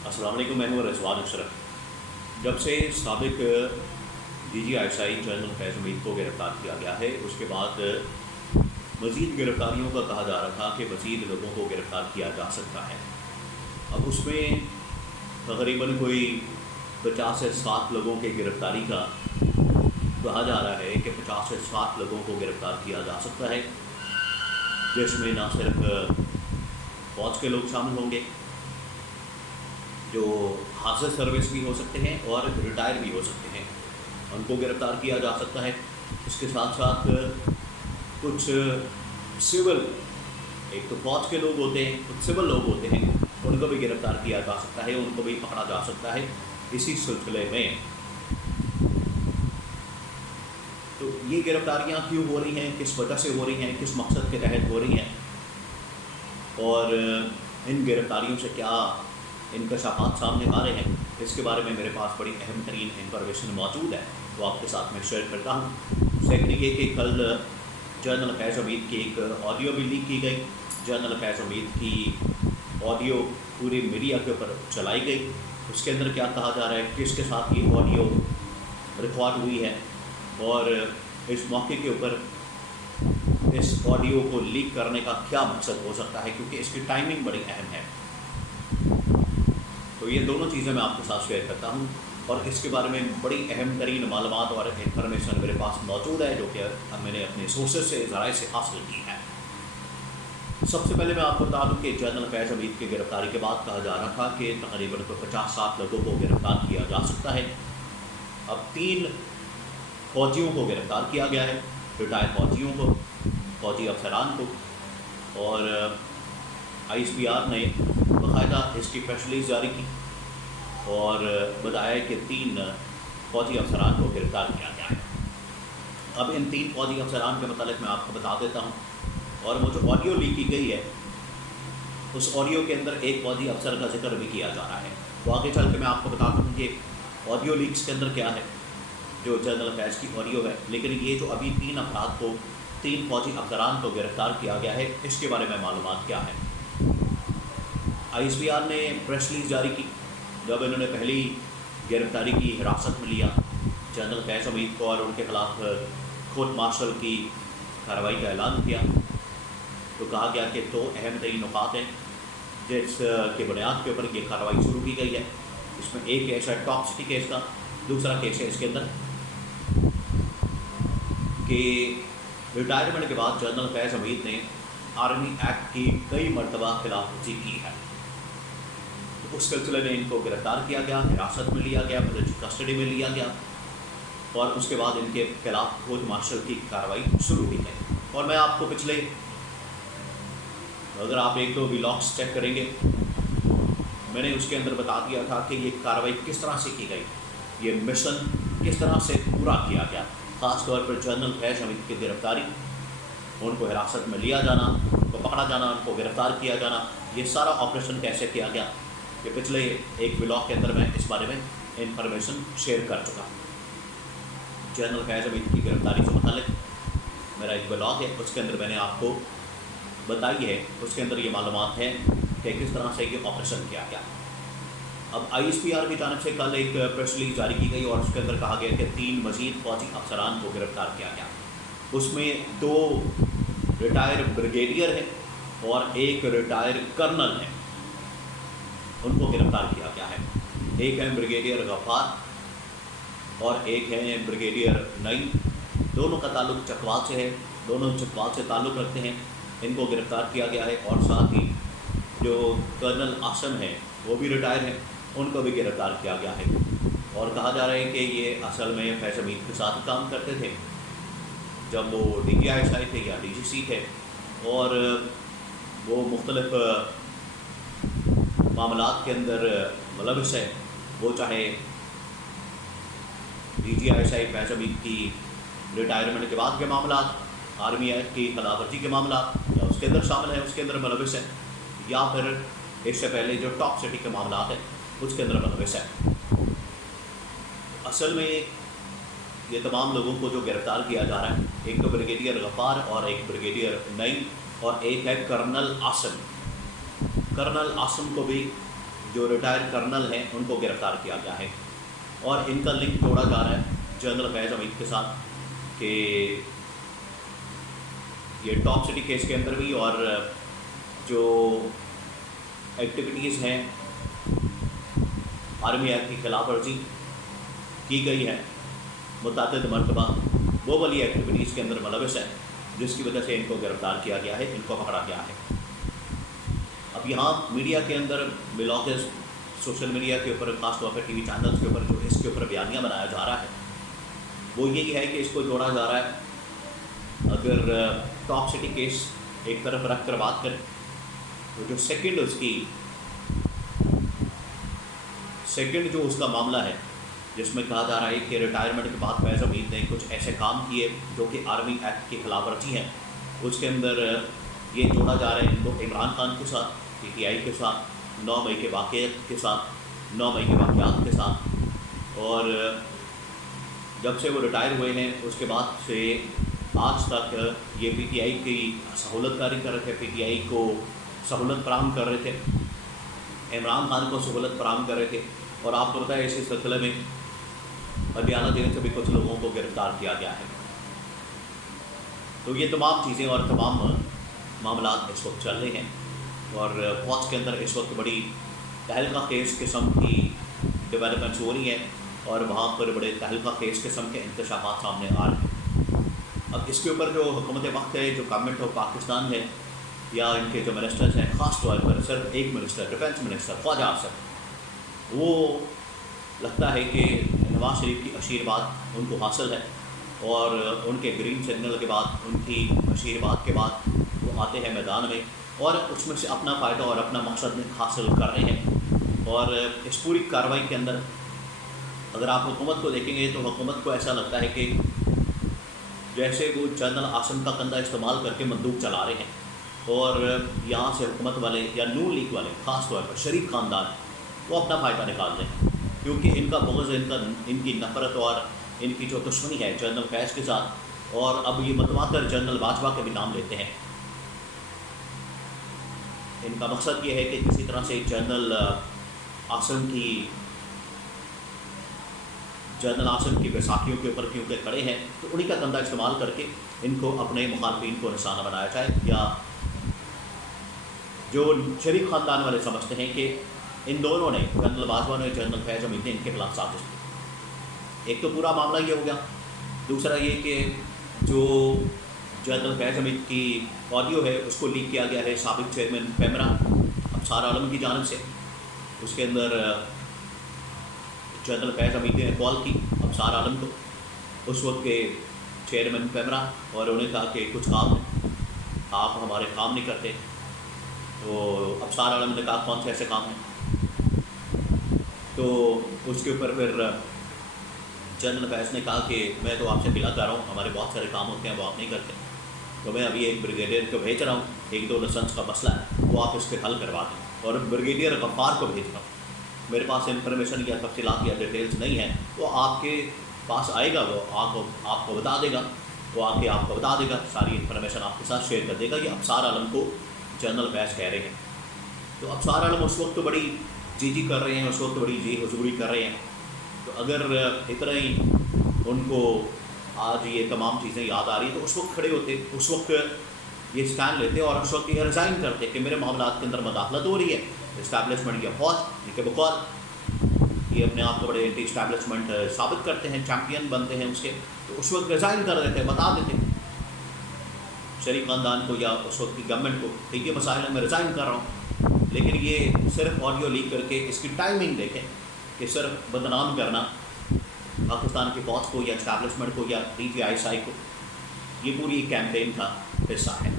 अस्सलाम वालेकुम, मैं हूँ रिजवान अशरफ। जब से साबिक DGI जनरल फैज़ हमीद को गिरफ़्तार किया गया है, उसके बाद मज़ीद गिरफ़्तारियों का कहा जा रहा था कि मज़ीद लोगों को गिरफ़्तार किया जा सकता है। अब उसमें तकरीबन कोई 50 से 60 लोगों की गिरफ़्तारी का कहा जा रहा है कि 50 से 60 लोगों को गिरफ़्तार किया जा सकता है, जिसमें ना सिर्फ फ़ौज के लोग शामिल होंगे, जो हासिल सर्विस भी हो सकते हैं और रिटायर भी हो सकते हैं, उनको गिरफ़्तार किया जा सकता है। इसके साथ साथ कुछ सिविल, एक तो फ़ौज के लोग होते हैं, कुछ सिविल लोग होते हैं, उनको भी गिरफ़्तार किया जा सकता है, उनको भी पकड़ा जा सकता है। इसी सिलसिले में तो ये गिरफ़्तारियाँ क्यों हो रही हैं, किस वजह से हो रही हैं, किस मकसद के तहत हो रही हैं, और इन गिरफ़्तारियों से क्या इंकशाफात सामने आ रहे हैं, इसके बारे में मेरे पास बड़ी अहम तरीन इंफॉर्मेशन मौजूद है, तो आपके साथ मैं शेयर करता हूँ। सेकेंड ये कि कल जनरल फैज़ हमीद की एक ऑडियो भी लीक की गई। जनरल फैज़ हमीद की ऑडियो पूरी मीडिया के ऊपर चलाई गई। उसके अंदर क्या कहा जा रहा है, किसके साथ ये ऑडियो रिकॉर्ड हुई है, और इस मौके के ऊपर इस ऑडियो को लीक करने का क्या मकसद हो सकता है, क्योंकि इसकी टाइमिंग बड़ी अहम है। तो ये दोनों चीज़ें मैं आपके साथ शेयर करता हूँ, और इसके बारे में बड़ी अहम तरीन मालूमात और इन्फॉर्मेशन मेरे पास मौजूद है, जो कि मैंने अपने सोर्सेज से, ज़राए से हासिल की है। सबसे पहले मैं आपको बता दूँ कि जनरल फैज़ हमीद की गिरफ़्तारी के बाद कहा जा रहा था कि तकरीबन 50-60 लोगों को गिरफ़्तार किया जा सकता है। अब 3 फ़ौजियों को गिरफ़्तार किया गया है, रिटायर्ड फ़ौजियों को, फ़ौजी अफसरान को, और ISPR ने बाकायदा इसकी प्रेस रिलीज़ जारी की और बताया कि 3 फ़ौजी अफसरान को गिरफ़्तार किया गया है। अब इन 3 फ़ौजी अफसरान के मतलब मैं आपको बता देता हूँ, और वो जो ऑडियो लीक की गई है, उस ऑडियो के अंदर एक फ़ौजी अफसर का जिक्र भी किया जा रहा है। तो आगे चल के मैं आपको बता दूँ कि ऑडियो लीक्स के अंदर क्या है, जो जनरल फैज़ की ऑडियो है। लेकिन ये जो अभी 3 अफराद को, 3 फ़ौजी अफसरान को गिरफ़्तार किया गया है, इसके बारे में मालूमात क्या है। ISPR ने प्रेस रिलीज़ जारी की जब इन्होंने पहली गिरफ़्तारी की हिरासत में लिया जनरल फैज़ हमीद को, और उनके ख़िलाफ़ कोर्ट मार्शल की कार्रवाई का ऐलान किया। तो कहा गया कि 2 अहम तरीन नुकात हैं जिस के बुनियाद के ऊपर ये कार्रवाई शुरू की गई है। इसमें एक केस है टॉप सिटी केस का, दूसरा केस है इसके अंदर कि रिटायरमेंट के बाद जनरल फैज़ हमीद ने आर्मी एक्ट की कई मरतबा खिलाफवर्जी की है। तो उस सिलसिले में इनको गिरफ़्तार किया गया, हिरासत में लिया गया, पुलिस कस्टडी में लिया गया, और उसके बाद इनके खिलाफ कोर्ट मार्शल की कार्रवाई शुरू की गई। और मैं आपको पिछले, अगर आप 1-2 व्लॉग्स चेक करेंगे, मैंने उसके अंदर बता दिया था कि ये कार्रवाई किस तरह से की गई, ये मिशन किस तरह से पूरा किया गया। ख़ास तौर पर जनरल फैज़ हमीद की गिरफ़्तारी, उनको हिरासत में लिया जाना, उनको पकड़ा जाना, उनको गिरफ़्तार किया जाना, ये सारा ऑपरेशन कैसे किया गया, ये पिछले एक व्लॉग के अंदर मैं इस बारे में इंफॉर्मेशन शेयर कर चुका हूँ। जनरल फैज़ हमीद की गिरफ़्तारी से मुताल्लिक़ मेरा एक व्लॉग है, उसके अंदर मैंने आपको बताई है, उसके अंदर ये मालूमात है कि किस तरह से ये ऑपरेशन किया गया। अब ISPR की जानिब से कल एक प्रेस रिलीज़ जारी की गई, और उसके अंदर कहा गया कि 3 मज़ीद फ़ौजी अफसरान को गिरफ़्तार किया गया। उसमें 2 रिटायर ब्रिगेडियर हैं और 1 रिटायर कर्नल है, उनको गिरफ़्तार किया गया है। एक है ब्रिगेडियर गफ़ार और एक है ब्रिगेडियर नईम। दोनों का ताल्लुक़ चकवाल से है, दोनों चकवाल से ताल्लुक़ रखते हैं। इनको गिरफ़्तार किया गया है, और साथ ही जो कर्नल आसम है वो भी रिटायर हैं, उनको भी गिरफ़्तार किया गया है। और कहा जा रहा है कि ये असल में फैज़ हमीद के साथ काम करते थे जब वो DGI थे या DGC थे, और वो मुख्तलिफ़ मामलात के अंदर मुलविस है। वो चाहे DGI फैज़ हमीद की रिटायरमेंट के बाद के मामलात, आर्मी एक्ट की खिलाफवर्जी के मामलात, या उसके अंदर शामिल है, उसके अंदर मुलविस है, या फिर इससे पहले जो टॉप सिटी के मामलात हैं उसके अंदर मुलविस है। असल में ये तमाम लोगों को जो गिरफ़्तार किया जा रहा है, एक तो ब्रिगेडियर गफ़ार और एक ब्रिगेडियर नईम, और एक है कर्नल आसम। कर्नल आसम को भी جو ریٹائر کرنل ہیں ان کو گرفتار کیا گیا ہے، اور ان کا لنک جوڑا جا رہا ہے جنرل فیض حمید کے ساتھ کہ یہ ٹاپ سٹی کیس کے اندر بھی، اور جو ایکٹیویٹیز ہیں آرمی ایکٹ کی خلاف ورزی کی گئی ہے متعدد مرتبہ، وہ والی ایکٹیویٹیز کے اندر ملوث ہے، جس کی وجہ سے ان کو گرفتار کیا گیا ہے، ان کو پکڑا گیا ہے۔ اب یہاں میڈیا کے اندر بلاگرز، سوشل میڈیا کے اوپر، خاص طور پر ٹی وی چینلز کے اوپر جو اس کے اوپر بیانیہ بنایا جا رہا ہے وہ یہی ہے کہ اس کو جوڑا جا رہا ہے، اگر ٹاپ سٹی کیس ایک طرف رکھ کر بات کریں تو جو سیکنڈ جو اس کا معاملہ ہے جس میں کہا جا رہا ہے کہ ریٹائرمنٹ کے بعد فیض حمید نے کچھ ایسے کام کیے جو کہ آرمی ایکٹ کی خلاف ورزی ہیں، اس کے اندر یہ جوڑا جا رہا ہے ان کو عمران خان کے ساتھ، پی ٹی آئی کے ساتھ، 9 مئی کے واقعات کے ساتھ، 9 مئی کے واقعات کے ساتھ، اور جب سے وہ ریٹائر ہوئے ہیں اس کے بعد سے آج تک یہ پی ٹی آئی کی سہولت کاری کر رہے تھے، پی ٹی آئی کو سہولت فراہم کر رہے تھے، عمران خان کو سہولت فراہم کر رہے تھے، اور آپ کو بتائیں اسی سلسلے میں بیانہ دینے سے بھی کچھ لوگوں کو گرفتار کیا گیا ہے۔ تو یہ تمام چیزیں اور تمام معاملات اس وقت چل رہے ہیں، اور فوج کے اندر اس وقت بڑی تہلکہ خیز قسم کی ڈیولپمنٹس ہو رہی ہیں، اور وہاں پر بڑے تہلکہ خیز قسم کے انکشافات سامنے آ رہے ہیں۔ اب اس کے اوپر جو حکومت وقت ہے، جو گورنمنٹ آف پاکستان ہے، یا ان کے جو منسٹرز ہیں، خاص طور پر صرف ایک منسٹر، ڈیفینس منسٹر خواجہ آصف، وہ لگتا ہے کہ نواز شریف کی آشیرواد ان کو حاصل ہے، اور ان کے گرین سگنل کے بعد، ان کی آشیرواد کے بعد وہ آتے ہیں میدان میں، اور اس میں سے اپنا فائدہ اور اپنا مقصد حاصل کر رہے ہیں۔ اور اس پوری کارروائی کے اندر اگر آپ حکومت کو دیکھیں گے تو حکومت کو ایسا لگتا ہے کہ جیسے وہ جنرل عاصم کا کندھا استعمال کر کے بندوق چلا رہے ہیں، اور یہاں سے حکومت والے یا نون لیگ والے، خاص طور پر شریف خاندان، وہ اپنا فائدہ نکال رہے ہیں، کیونکہ ان کا بغض، ان کی نفرت اور ان کی جو دشمنی ہے جنرل فیض کے ساتھ، اور اب یہ متواتر جنرل باجوہ کے بھی نام لیتے ہیں، ان کا مقصد یہ ہے کہ کسی طرح سے جنرل عاصم کی بیساکھیوں کے اوپر کیونکہ کھڑے ہیں، تو انہی کا کندھا استعمال کر کے ان کو اپنے مخالفین کو نشانہ بنایا جائے، یا جو شریف خاندان والے سمجھتے ہیں کہ ان دونوں نے، جنرل باجوہ نے، جنرل فیض حمید نے، ان کے خلاف سازش کی۔ ایک تو پورا معاملہ یہ ہو گیا، دوسرا یہ کہ جو جنرل فیض حمید کی آڈیو ہے اس کو لیک کیا گیا ہے سابق چیئرمین پیمرا ابصار عالم کی جانب سے، اس کے اندر جنرل فیض حمید نے کال کی ابصار عالم کو، اس وقت کے چیئرمین پیمرا، اور انہوں نے کہا کہ کچھ کام ہے، آپ ہمارے کام نہیں کرتے، تو ابصار عالم نے کہا کون سے ایسے کام ہیں، تو اس کے اوپر پھر جنرل فیض نے کہا کہ میں تو آپ سے کھلا کر رہا ہوں، ہمارے بہت سارے کام ہوتے ہیں وہ آپ نہیں کرتے، تو میں ابھی ایک بریگیڈیئر کو بھیج رہا ہوں، 1-2 لائسنس کا مسئلہ ہے وہ آپ اس کے حل کروا دیں، اور بریگیڈیئر غفار کو بھیج رہا ہوں، میرے پاس انفارمیشن یا تفصیلات یا ڈیٹیلز نہیں ہیں، وہ آپ کے پاس آئے گا، وہ آپ کو بتا دے گا، وہ آ کے آپ کو بتا دے گا، ساری انفارمیشن آپ کے ساتھ شیئر کر دے گا۔ یہ ابصار عالم کو جنرل فیض کہہ رہے ہیں، تو ابصار عالم اس وقت تو بڑی جی کر رہے ہیں، اس وقت بڑی جی حضوری کر رہے ہیں، تو اگر اتنا ہی ان کو آج یہ تمام چیزیں یاد آ رہی ہیں تو اس وقت کھڑے ہوتے، اس وقت یہ اسٹینڈ لیتے، اور اس وقت یہ ریزائن کرتے کہ میرے معاملات کے اندر مداخلت ہو رہی ہے، اسٹیبلشمنٹ یا فوج، ان کے بقول یہ اپنے آپ کو بڑے اینٹی اسٹیبلشمنٹ ثابت کرتے ہیں، چیمپئن بنتے ہیں اس کے، تو اس وقت ریزائن کر دیتے، بتا دیتے شریف خاندان کو یا اس وقت کی گورنمنٹ کو کہ یہ مسائل میں ریزائن کر رہا ہوں، لیکن یہ صرف آڈیو لیک کر کے اس کی ٹائمنگ دیکھیں کہ صرف بدنام کرنا پاکستان کی فوج کو یا اسٹیبلشمنٹ کو یا DGI کو، یہ پوری کیمپین کا حصہ ہے۔